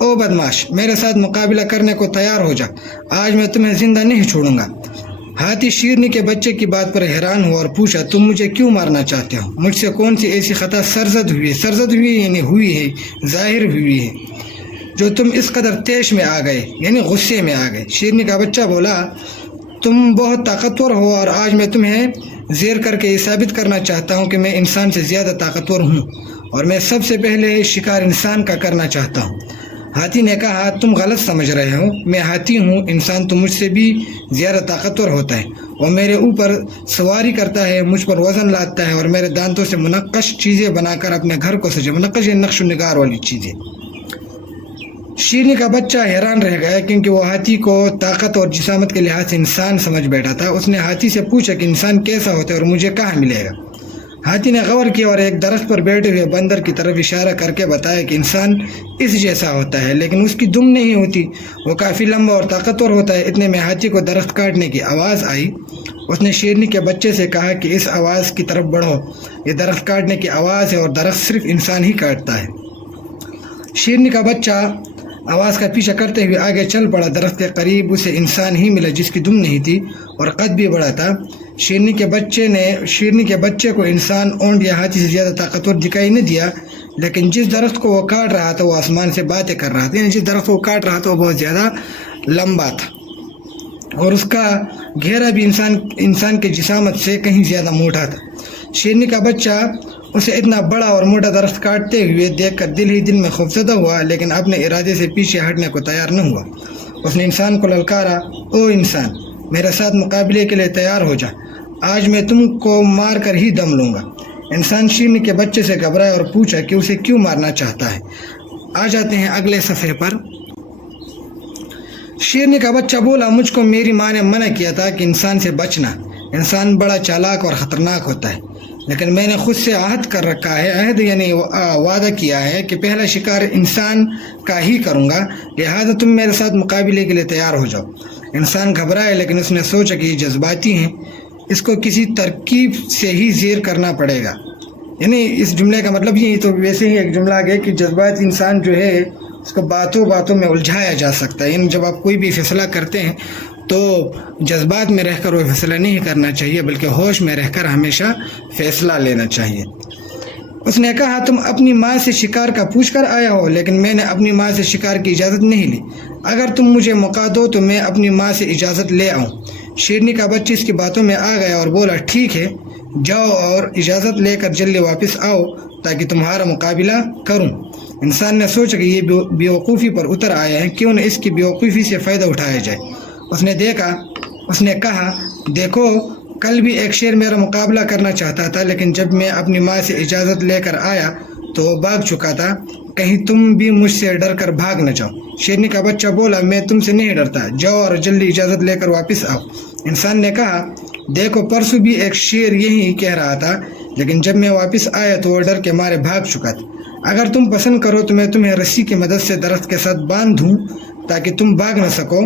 او بدماش میرے ساتھ مقابلہ کرنے کو تیار ہو جا, آج میں تمہیں زندہ نہیں چھوڑوں گا. ہاتھی شیرنی کے بچے کی بات پر حیران ہوا اور پوچھا تم مجھے کیوں مارنا چاہتے ہو؟ مجھ سے کون سی ایسی خطا سرزد ہوئی یعنی ہوئی ہے, ظاہر ہوئی ہے جو تم اس قدر تیش میں آ گئے, یعنی غصے میں آ گئے. شیرنی کا بچہ بولا تم بہت طاقتور ہو اور آج میں تمہیں زیر کر کے یہ ثابت کرنا چاہتا ہوں کہ میں انسان سے زیادہ طاقتور ہوں اور میں سب سے پہلے شکار انسان کا کرنا چاہتا ہوں. ہاتھی نے کہا تم غلط سمجھ رہے ہو, میں ہاتھی ہوں, انسان تو مجھ سے بھی زیادہ طاقتور ہوتا ہے. وہ میرے اوپر سواری کرتا ہے, مجھ پر وزن لاتا ہے اور میرے دانتوں سے منقش چیزیں بنا کر اپنے گھر کو سجے. منقش نقش و نگار والی چیزیں. شیرنی کا بچہ حیران رہ گیا کیونکہ وہ ہاتھی کو طاقت اور جسامت کے لحاظ سے انسان سمجھ بیٹھا تھا. اس نے ہاتھی سے پوچھا کہ انسان کیسا ہوتا ہے اور مجھے کہاں ملے گا؟ ہاتھی نے غور کیا اور ایک درخت پر بیٹھے ہوئے بندر کی طرف اشارہ کر کے بتایا کہ انسان اس جیسا ہوتا ہے لیکن اس کی دم نہیں ہوتی, وہ کافی لمبا اور طاقتور ہوتا ہے. اتنے میں ہاتھی کو درخت کاٹنے کی آواز آئی. اس نے شیرنی کے بچے سے کہا کہ اس آواز کی طرف بڑھو, یہ درخت کاٹنے کی آواز ہے اور درخت صرف انسان ہی کاٹتا ہے. شیرنی کا بچہ آواز کا پیچھا کرتے ہوئے آگے چل پڑا. درخت کے قریب اسے انسان ہی ملا جس کی دم نہیں تھی اور قد بھی بڑا تھا. شیرنی کے بچے کو انسان, اونٹ یا ہاتھی سے زیادہ طاقتور دکھائی نہیں دیا, لیکن جس درخت کو وہ کاٹ رہا تھا وہ آسمان سے باتیں کر رہا تھا. یعنی جس درخت کو وہ کاٹ رہا تھا وہ بہت زیادہ لمبا تھا اور اس کا گھیرا بھی انسان کے جسامت سے کہیں زیادہ موٹا تھا. شیرنی کا بچہ اسے اتنا بڑا اور موٹا درخت کاٹتے ہوئے دیکھ کر دل ہی دل میں خوفزدہ ہوا, لیکن اپنے ارادے سے پیچھے ہٹنے کو تیار نہ ہوا. اس نے انسان کو للکارا, او انسان میرے ساتھ مقابلے کے لیے تیار ہو جا, آج میں تم کو مار کر ہی دم لوں گا. انسان شیرنی کے بچے سے گھبرایا اور پوچھا کہ اسے کیوں مارنا چاہتا ہے. آ جاتے ہیں اگلے صفحے پر. شیرنی کا بچہ بولا مجھ کو میری ماں نے منع کیا تھا کہ انسان سے بچنا, انسان بڑا چالاک اور خطرناک ہوتا ہے, لیکن میں نے خود سے عہد کر رکھا ہے, عہد یعنی وعدہ کیا ہے کہ پہلا شکار انسان کا ہی کروں گا, لہذا تم میرے ساتھ مقابلے کے لیے تیار ہو جاؤ. انسان گھبرائے لیکن اس نے سوچا کہ یہ جذباتی ہیں, اس کو کسی ترکیب سے ہی زیر کرنا پڑے گا. یعنی اس جملے کا مطلب یہی, تو ویسے ہی ایک جملہ آ گیا کہ جذباتی انسان جو ہے اس کو باتوں میں الجھایا جا سکتا ہے. یعنی جب آپ کوئی بھی فیصلہ کرتے ہیں تو جذبات میں رہ کر وہ فیصلہ نہیں کرنا چاہیے بلکہ ہوش میں رہ کر ہمیشہ فیصلہ لینا چاہیے. اس نے کہا تم اپنی ماں سے شکار کا پوچھ کر آیا ہو, لیکن میں نے اپنی ماں سے شکار کی اجازت نہیں لی. اگر تم مجھے موقع دو تو میں اپنی ماں سے اجازت لے آؤں. شیرنی کا بچہ اس کی باتوں میں آ گیا اور بولا ٹھیک ہے, جاؤ اور اجازت لے کر جلدی واپس آؤ تاکہ تمہارا مقابلہ کروں. انسان نے سوچا کہ یہ بیوقوفی پر اتر آیا ہے, کیوں نہ اس کی بیوقوفی سے فائدہ اٹھایا جائے. اس نے کہا دیکھو کل بھی ایک شیر میرا مقابلہ کرنا چاہتا تھا, لیکن جب میں اپنی ماں سے اجازت لے کر آیا تو وہ بھاگ چکا تھا, کہیں تم بھی مجھ سے ڈر کر بھاگ نہ جاؤ. شیرنی کا بچہ بولا میں تم سے نہیں ڈرتا, جاؤ اور جلدی اجازت لے کر واپس آؤ. انسان نے کہا دیکھو پرسوں بھی ایک شیر یہی کہہ رہا تھا, لیکن جب میں واپس آیا تو وہ ڈر کے مارے بھاگ چکا تھا. اگر تم پسند کرو تو میں تمہیں رسی کی مدد سے درخت کے ساتھ باندھ دوں تاکہ تم بھاگ نہ سکو,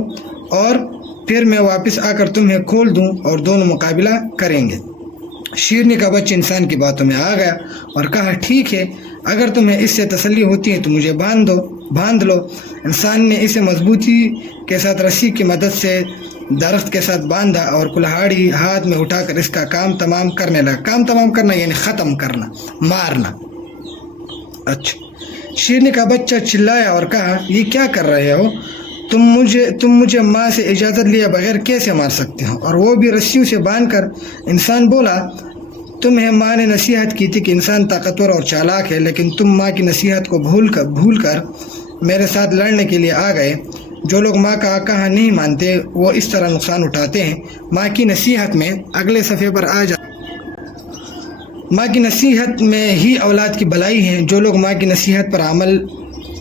اور پھر میں واپس آ کر تمہیں کھول دوں اور دونوں مقابلہ کریں گے. شیرنی کا بچہ انسان کی باتوں میں آ گیا اور کہا ٹھیک ہے, اگر تمہیں اس سے تسلی ہوتی ہے تو مجھے باندھ لو. انسان نے اسے مضبوطی کے ساتھ رسی کی مدد سے درخت کے ساتھ باندھا اور کلہاڑی ہاتھ میں اٹھا کر اس کا کام تمام کرنے لگا. کام تمام کرنا یعنی ختم کرنا, مارنا. اچھا. شیرنی کا بچہ چلایا اور کہا یہ کیا کر رہے ہو, تم مجھے ماں سے اجازت لیا بغیر کیسے مار سکتے ہو, اور وہ بھی رسیوں سے باندھ کر. انسان بولا تمہیں ماں نے نصیحت کی تھی کہ انسان طاقتور اور چالاک ہے, لیکن تم ماں کی نصیحت کو بھول کر میرے ساتھ لڑنے کے لیے آ گئے. جو لوگ ماں کا کہا نہیں مانتے وہ اس طرح نقصان اٹھاتے ہیں. ماں کی نصیحت میں اگلے صفحے پر ماں کی نصیحت میں ہی اولاد کی بھلائی ہے. جو لوگ ماں کی نصیحت پر عمل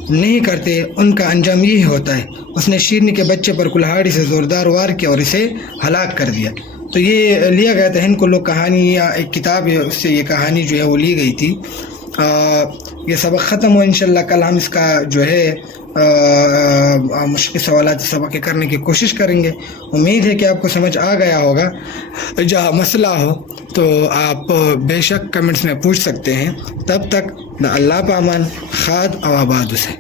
نہیں کرتے ان کا انجام یہی ہوتا ہے. اس نے شیرنی کے بچے پر کلہاڑی سے زوردار وار کیا اور اسے ہلاک کر دیا. تو یہ لیا گیا تھا ہند کو لوگ کہانی, یا ایک کتاب ہے اس سے یہ کہانی جو ہے وہ لی گئی تھی. یہ سبق ختم ہو, انشاءاللہ کل ہم اس کا جو ہے مشکل سوالات سبق کرنے کی کوشش کریں گے. امید ہے کہ آپ کو سمجھ آ گیا ہوگا. جہاں مسئلہ ہو تو آپ بے شک کمنٹس میں پوچھ سکتے ہیں. تب تک اللہ پامان خاد و آباد سے.